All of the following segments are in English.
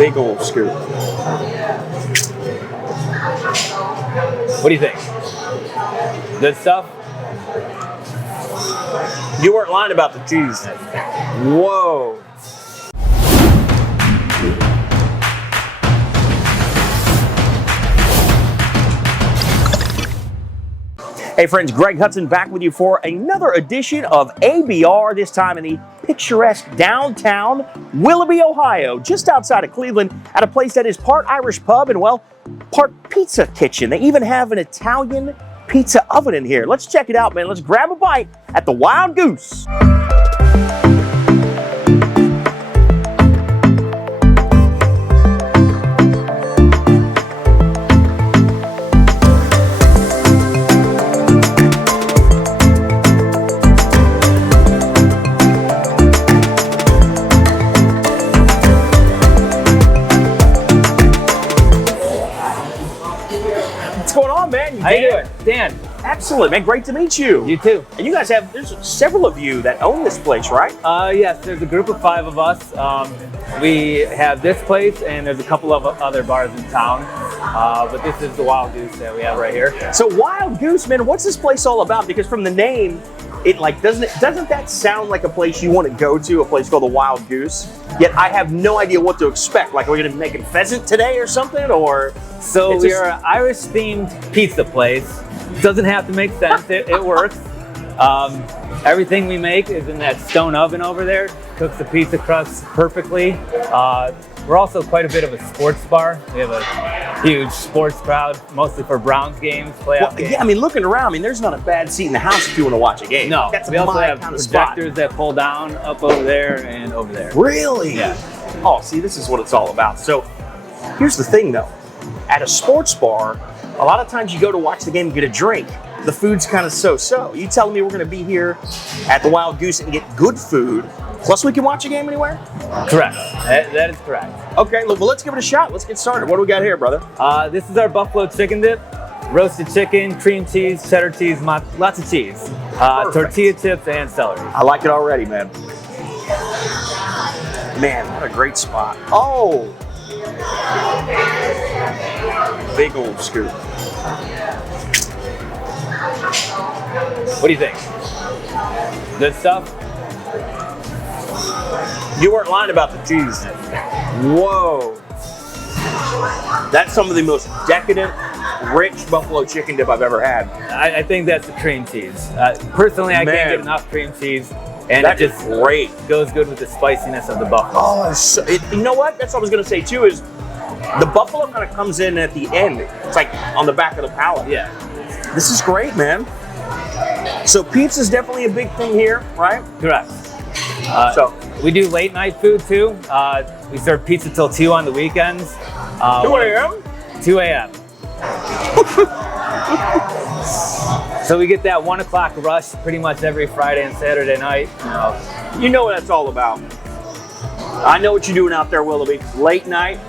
Big old scoop. What do you think? Good stuff? You weren't lying about the cheese. Whoa. Hey friends, Greg Hudson back with you for another edition of ABR, this time in the picturesque downtown Willoughby, Ohio, just outside of Cleveland, at a place that is part Irish pub and, well, part pizza kitchen. They even have an Italian pizza oven in here. Let's check it out, man. Let's grab a bite at the Wild Goose. What's going on, man? How you doing? Dan. Excellent, man. Great to meet you. You too. And you guys have, there's several of you that own this place, right? Yes, there's a group of 5 of us. We have this place and there's a couple of other bars in town. But this is the Wild Goose that we have right here. So Wild Goose, man, what's this place all about? Because from the name, doesn't that sound like a place you want to go to, a place called the Wild Goose? Yet I have no idea what to expect. Like, are we going to be making pheasant today or something? Or so we are an Irish-themed pizza place. Doesn't have to make sense. It works. Everything we make is in that stone oven over there. Cooks the pizza crust perfectly. We're also quite a bit of a sports bar. We have a huge sports crowd, mostly for Browns games, playoff games. Yeah, I mean, looking around, I mean, there's not a bad seat in the house if you want to watch a game. No, that's we also have kind of projectors that pull down, up over there and over there. Really? Yeah. Oh, see, this is what it's all about. So here's the thing, though. At a sports bar, a lot of times you go to watch the game and get a drink. The food's kind of so-so. You telling me we're going to be here at the Wild Goose and get good food, plus we can watch a game anywhere? Correct. That is correct. Okay, well, let's give it a shot. Let's get started. What do we got here, brother? This is our buffalo chicken dip. Roasted chicken, cream cheese, cheddar cheese, lots of cheese. Tortilla chips and celery. I like it already, man. Man, what a great spot. Oh! Big old scoop. What do you think? Good stuff? You weren't lying about the cheese. Whoa. That's some of the most decadent, rich buffalo chicken dip I've ever had. I think that's the cream cheese. Personally, I can't get enough cream cheese. And that it just great. Goes good with the spiciness of the buffalo. Oh, you know what? That's what I was going to say too, is the buffalo kind of comes in at the end. It's like on the back of the palate. Yeah. This is great, man. So pizza's definitely a big thing here, right? Correct. So we do late night food too. We serve pizza till 2 on the weekends. 2 a.m.? 2 a.m. So we get that 1 o'clock rush pretty much every Friday and Saturday night. You know what that's all about. I know what you're doing out there, Willoughby. Late night,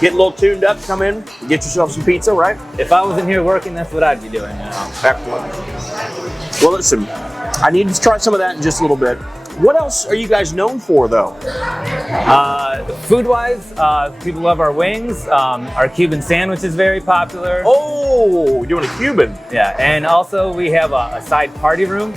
get a little tuned up, come in, get yourself some pizza, right? If I wasn't here working, that's what I'd be doing. Excellent. Well, listen, I need to try some of that in just a little bit. What else are you guys known for, though? Food-wise, people love our wings. Our Cuban sandwich is very popular. Oh, we're doing a Cuban. Yeah, and also we have a side party room.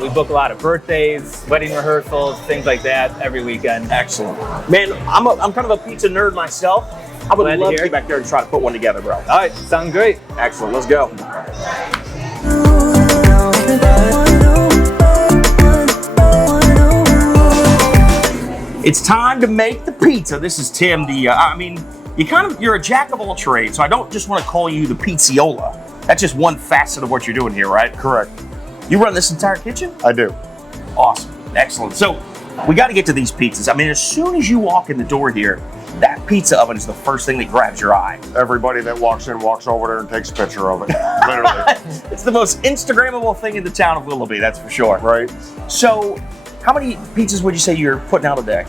We book a lot of birthdays, wedding rehearsals, things like that every weekend. Excellent. Man, I'm kind of a pizza nerd myself. I would love to get back there and try to put one together, bro. All right, sounds great. Excellent, let's go. It's time to make the pizza. This is Tim. You're a jack of all trades, so I don't just want to call you the pizziola. That's just one facet of what you're doing here, right? Correct. You run this entire kitchen? I do. Awesome. Excellent. So we got to get to these pizzas. I mean, as soon as you walk in the door here, that pizza oven is the first thing that grabs your eye. Everybody that walks in walks over there and takes a picture of it. Literally. It's the most Instagrammable thing in the town of Willoughby, that's for sure. Right. So how many pizzas would you say you're putting out a day?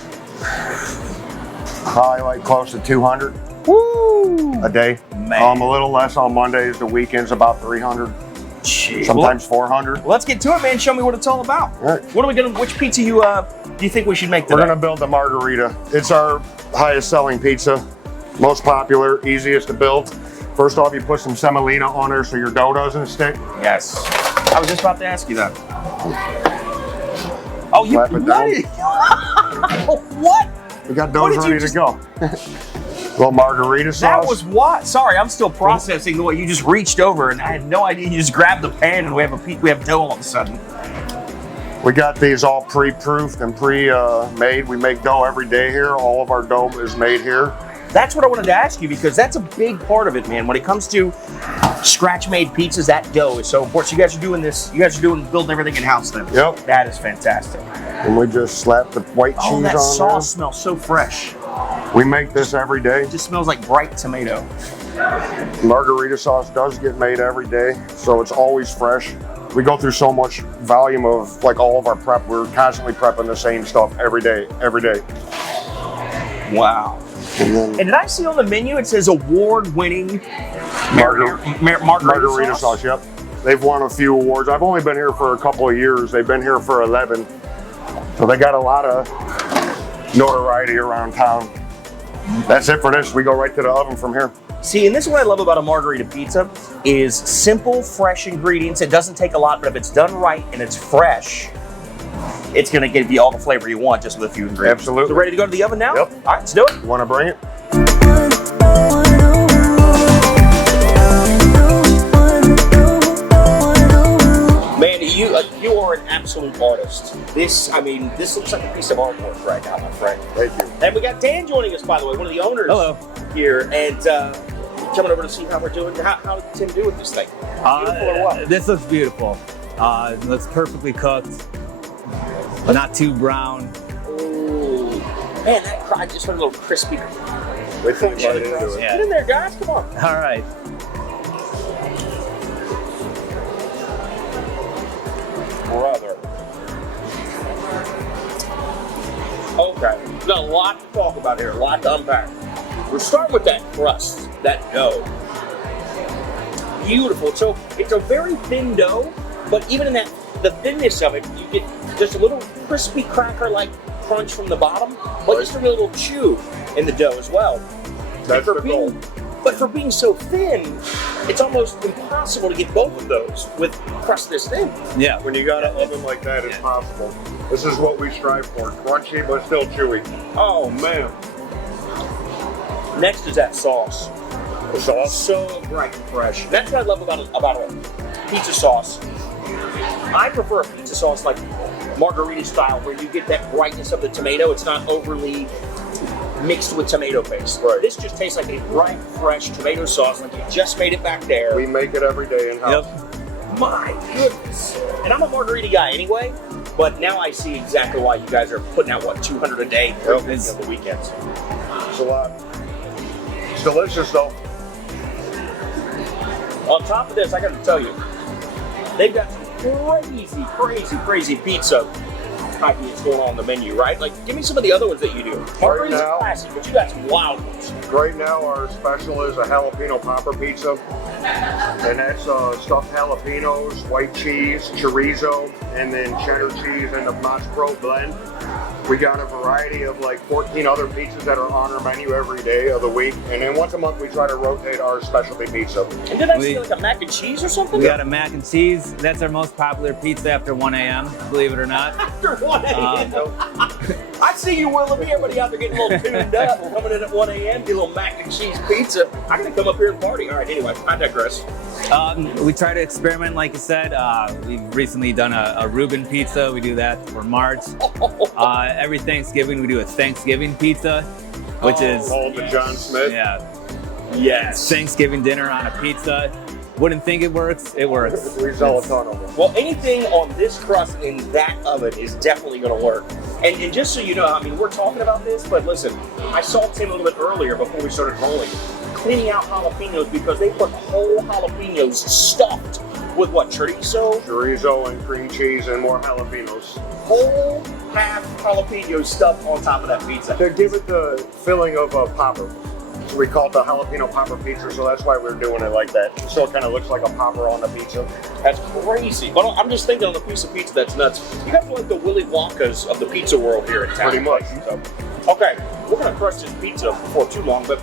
Probably like close to 200. Woo! A day. Man. A little less on Mondays. The weekends about 300. Jeez. Sometimes 400. Well, let's get to it, man. Show me what it's all about. All right. What are we gonna? Which pizza do you think we should make today? We're gonna build the margarita. It's our highest selling pizza, most popular, easiest to build. First off, you put some semolina on there so your dough doesn't stick. Yes. I was just about to ask you that. Oh, you Slap it down. What? We got doughs What did you ready to go. Little margarita sauce. That was what? Sorry, I'm still processing the way you just reached over and I had no idea. You just grabbed the pan and we have dough all of a sudden. We got these all pre-proofed and pre-made. We make dough every day here. All of our dough is made here. That's what I wanted to ask you because that's a big part of it, man. When it comes to scratch-made pizzas, that dough is so important. So you guys are doing this. You guys are building everything in house then. Yep. That is fantastic. And we just slap the white cheese on that there. sauce smells so fresh. We make this every day. It just smells like bright tomato. Margarita sauce does get made every day, so it's always fresh. We go through so much volume of like all of our prep. We're constantly prepping the same stuff every day. Wow. And did I see on the menu it says award-winning margarita sauce? Yep. They've won a few awards. I've only been here for a couple of years. They've been here for 11. So they got a lot of notoriety around town. That's it for this. We go right to the oven from here. See, and this is what I love about a margarita pizza is simple, fresh ingredients. It doesn't take a lot, but if it's done right and it's fresh, it's going to give you all the flavor you want just with a few ingredients. Absolutely. So ready to go to the oven now? Yep. All right, let's do it. You want to bring it? Man, you are an absolute artist. This looks like a piece of artwork right now, my friend. Thank you. And we got Dan joining us, by the way, one of the owners. Hello. Here, and coming over to see how we're doing. How did Tim do with this thing? Beautiful or what? This looks beautiful. It looks perfectly cooked, but not too brown. Ooh. Man, I just heard a little crispy. We think right into it. Yeah. Get in there, guys. Come on. All right. Brother. Okay. We've got a lot to talk about here, a lot to unpack. We're starting with that crust, that dough. Beautiful. So it's a very thin dough, but even in the thinness of it, you get just a little crispy cracker-like crunch from the bottom, but just a little chew in the dough as well. That's the goal. But for being so thin, it's almost impossible to get both of those with crust this thin. Yeah. When you got an oven like that, it's possible. This is what we strive for. Crunchy, but still chewy. Oh, man. Next is that sauce. The sauce? So bright and fresh. That's what I love about a pizza sauce. I prefer a pizza sauce like margarita style, where you get that brightness of the tomato. It's not overly mixed with tomato paste. Right. This just tastes like a bright, fresh tomato sauce, like you just made it back there. We make it every day in house. Yep. My goodness. And I'm a margarita guy anyway, but now I see exactly why you guys are putting out, 200 a day on the weekends. It's a lot. It's delicious though. On top of this, I got to tell you, they've got some crazy pizza ideas going on the menu, right? Like, give me some of the other ones that you do. Margarita's now- classic, but you got some wild ones. Right now, our special is a jalapeno popper pizza. And that's stuffed jalapenos, white cheese, chorizo, and then cheddar cheese and the Mott's Pro blend. We got a variety of like 14 other pizzas that are on our menu every day of the week. And then once a month, we try to rotate our specialty pizza. And did I see like a mac and cheese or something? We got a mac and cheese. That's our most popular pizza after 1 a.m., believe it or not. After 1 a.m. I see you, Willoughby. Everybody out there getting a little tuned up. We're coming in at 1 a.m., get a little mac and cheese pizza. I'm going to come up here and party. All right, anyway, I digress. We try to experiment, like you said. We've recently done a Reuben pizza. We do that for March. Every Thanksgiving, we do a Thanksgiving pizza, which is Called the John Smith. Yes. Thanksgiving dinner on a pizza. Wouldn't think it works. It works. We sell a ton of them. Well, anything on this crust in that oven is definitely going to work. And just so you know, I mean, we're talking about this, but listen, I saw Tim a little bit earlier before we started rolling, cleaning out jalapenos because they put whole jalapenos stuffed with what, chorizo? Chorizo and cream cheese and more jalapenos. Whole half jalapeno stuffed on top of that pizza. To give it the filling of a popper. So we call it the jalapeno popper pizza, so that's why we're doing it like that. So it kind of looks like a popper on the pizza. That's crazy. But I'm just thinking on a piece of pizza that's nuts. You guys are like the Willy Wonkas of the pizza world here in town. Pretty much. So Okay, we're gonna crush this pizza before too long, but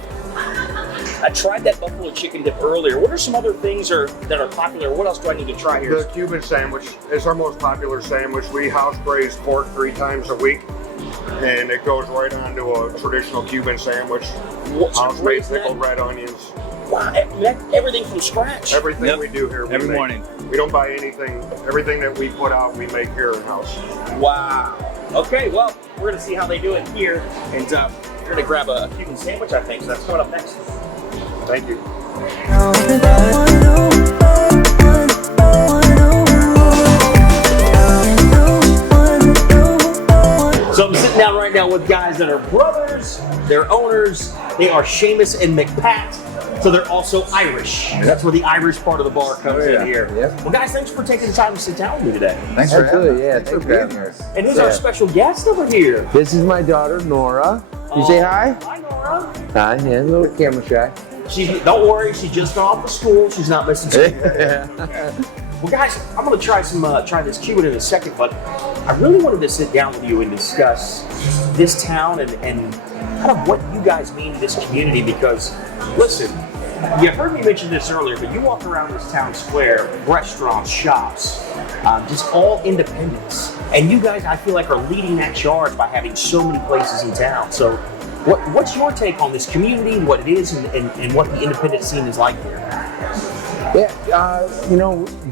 I tried that buffalo chicken dip earlier. What are some other things that are popular? What else do I need to try here? The Cuban sandwich is our most popular sandwich. We house braise pork 3 times a week, and it goes right onto a traditional Cuban sandwich. House made pickled red onions. Wow, everything from scratch. Everything we do here, we Every make. morning. We don't buy anything. Everything that we put out, we make here in house. Wow. Okay, well, we're gonna see how they do it here, and we're gonna grab a Cuban sandwich, I think. So that's coming up next. Thank you. So I'm sitting down right now with guys that are brothers, they're owners, they are Seamus and McPat, so they're also Irish. That's where the Irish part of the bar comes in here. Yep. Well, guys, thanks for taking the time to sit down with me today. Thanks for having us. Yeah, Thanks for being being here. And who's our special guest over here? This is my daughter, Nora. You say hi? Hi, Nora. Hi, yeah, a little camera shy. Don't worry, she just got off of school. She's not missing school. Well, guys, I'm going to try this Cuban in a second, but I really wanted to sit down with you and discuss this town and kind of what you guys mean to this community. Because, listen, you heard me mention this earlier, but you walk around this town square, restaurants, shops, just all independents, and you guys, I feel like, are leading that charge by having so many places in town. So, what's your take on this community, what it is, and what the independent scene is like here? Yeah,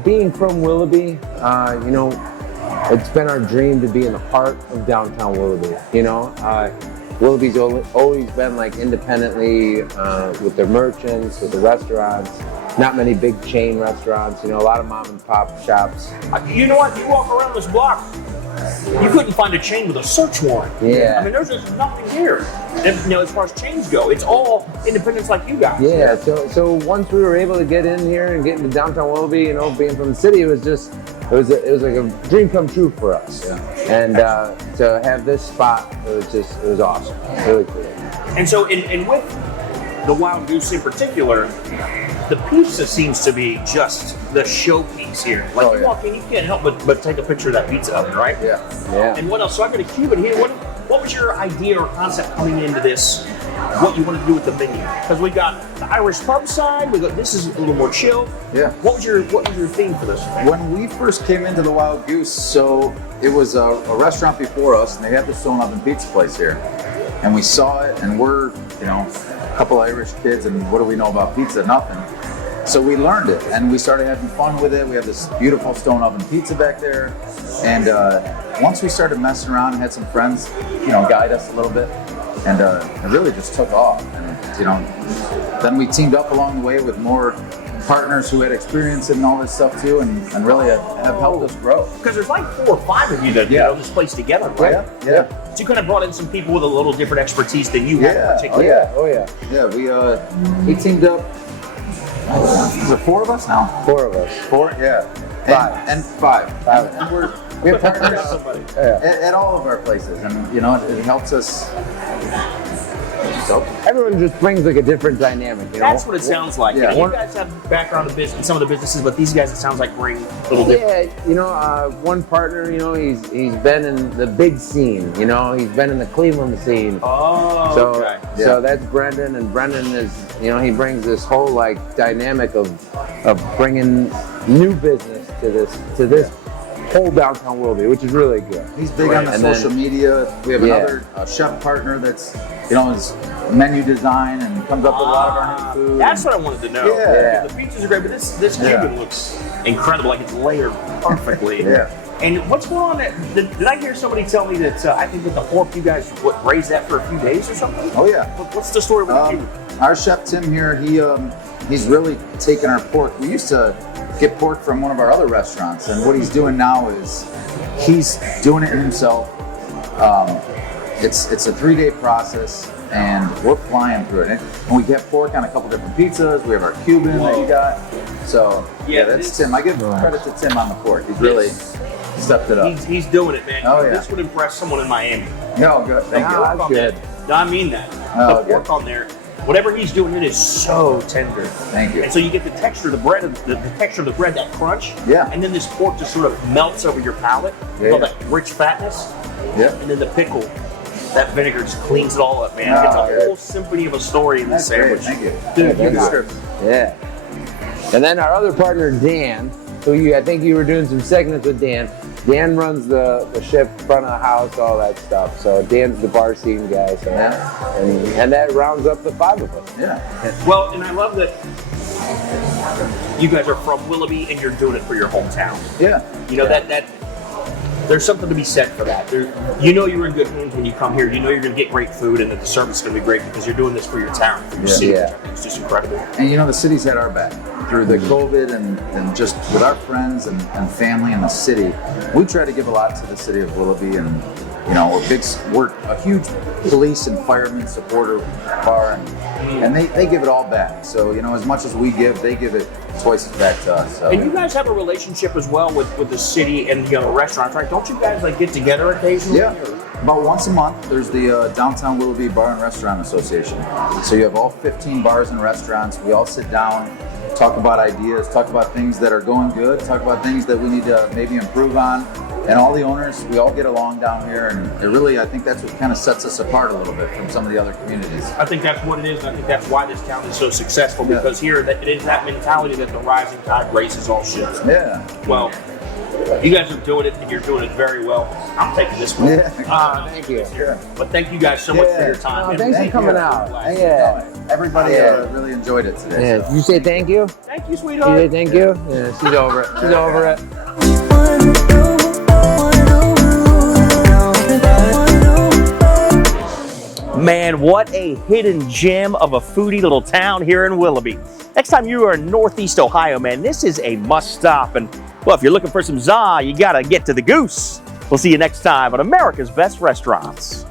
being from Willoughby, it's been our dream to be in the heart of downtown Willoughby. Willoughby's always been like independently with their merchants, with the restaurants. Not many big chain restaurants. A lot of mom and pop shops. You know what? You walk around this block, you couldn't find a chain with a search warrant. Yeah. I mean, there's just nothing here. And, as far as chains go, it's all independents like you guys. Yeah. So once we were able to get in here and get into downtown Willoughby, being from the city, it was like a dream come true for us. Yeah. And to have this spot, it was awesome. Really cool. And so, and with the Wild Goose in particular, the pizza seems to be just the showpiece here. Like you walk in, you can't help but take a picture of that pizza oven, right? Yeah. And what else? So I got a Cuban here. What was your idea or concept coming into this? What you wanted to do with the menu? Because we got the Irish pub side. This is a little more chill. Yeah. What was your theme for this? When we first came into the Wild Goose, so it was a restaurant before us, and they had the stone oven pizza place here. And we saw it, and we're, a couple Irish kids, and what do we know about pizza? Nothing. So we learned it, and we started having fun with it. We have this beautiful stone oven pizza back there. And once we started messing around and had some friends, guide us a little bit, and it really just took off. And, then we teamed up along the way with more partners who had experience in all this stuff too, and really have helped us grow. Because there's like 4 or 5 of you that put this place together, right? Yeah. So you kind of brought in some people with a little different expertise than you had particularly. Oh yeah. Yeah, we teamed up. Is there 4 of us now? 4 of us. 4, yeah. Five. And 5. And we have partners at all of our places, and it helps us. So everyone just brings like a different dynamic. That's what it sounds like. Yeah. You guys have background in some of the businesses, but these guys, it sounds like, bring a little different. Yeah, one partner, he's been in the big scene. He's been in the Cleveland scene. Oh, so, okay. So that's Brendan, and Brendan is, he brings this whole like dynamic of bringing new business to this whole downtown Willoughby, which is really good. he's big on the social media. We have another chef partner that's, his menu design and comes up with a lot of our new food. That's what I wanted to know. Yeah. The pizzas are great, but this Cuban looks incredible. Like it's layered perfectly. Yeah. And what's going on? Did I hear somebody tell me that I think with the pork, you guys raised that for a few days or something? Oh yeah. What's the story with the Cuban? Our chef Tim here, he's really taken our pork. We used to get pork from one of our other restaurants, and what he's doing now is he's doing it himself. It's a 3-day process, and we're flying through it. And we get pork on a couple different pizzas. We have our Cuban that you got. So that's Tim. I give credit to Tim on the pork. He's really stepped it up. He's doing it, man. Oh, yeah. This would impress someone in Miami. No, good. Thank you. Pork on good. that. No, I mean that. Oh, the pork on there, whatever he's doing, it is so tender. Thank you. And so you get the texture of the bread, the texture of the bread, that crunch. Yeah. And then this pork just sort of melts over your palate. Yeah. All that rich fatness. Yeah. And then the pickle. That vinegar just cleans it all up, man. It's a whole symphony of a story in this sandwich. Thank you. Dude, you Thank deserve it. Yeah. And then our other partner, Dan, who I think you were doing some segments with Dan. Dan runs the ship, front of the house, all that stuff. So Dan's the bar scene guy. So and that rounds up the 5 of us. Yeah. Well, and I love that you guys are from Willoughby and you're doing it for your hometown. Yeah. You know, that there's something to be said for that. You know you're in good hands when you come here. You know you're going to get great food and that the service is going to be great because you're doing this for your town, for your city. Yeah. It's just incredible. And you know, the city's had our back through the COVID and just with our friends and family in the city. We try to give a lot to the city of Willoughby, and you know, we're a huge police and fireman supporter bar, and they give it all back. So you know, as much as we give, they give it twice as back to us. So. And you guys have a relationship as well with the city and the restaurants, right? Don't you guys like get together occasionally? Yeah. About once a month, there's the Downtown Willoughby Bar and Restaurant Association. So you have all 15 bars and restaurants. We all sit down, talk about ideas, talk about things that are going good, talk about things that we need to maybe improve on. And all the owners, we all get along down here, and it really, I think that's what kind of sets us apart a little bit from some of the other communities. I think that's what it is. I think that's why this town is so successful, because here it is that mentality that the rising tide raises all ships. Yeah. Well, you guys are doing it, and you're doing it very well. I'm taking this one. Yeah. Thank you. But thank you guys so much for your time. Oh, man. thanks for coming out. Yeah. Everybody really enjoyed it today. Yeah. Did you say thank you? Thank you, You sweetheart. say thank you? Yeah, she's over it. She's over it. Man, what a hidden gem of a foodie little town here in Willoughby. Next time you are in Northeast Ohio, man, this is a must stop. And well, if you're looking for some za, you gotta get to the Goose. We'll see you next time on America's Best Restaurants.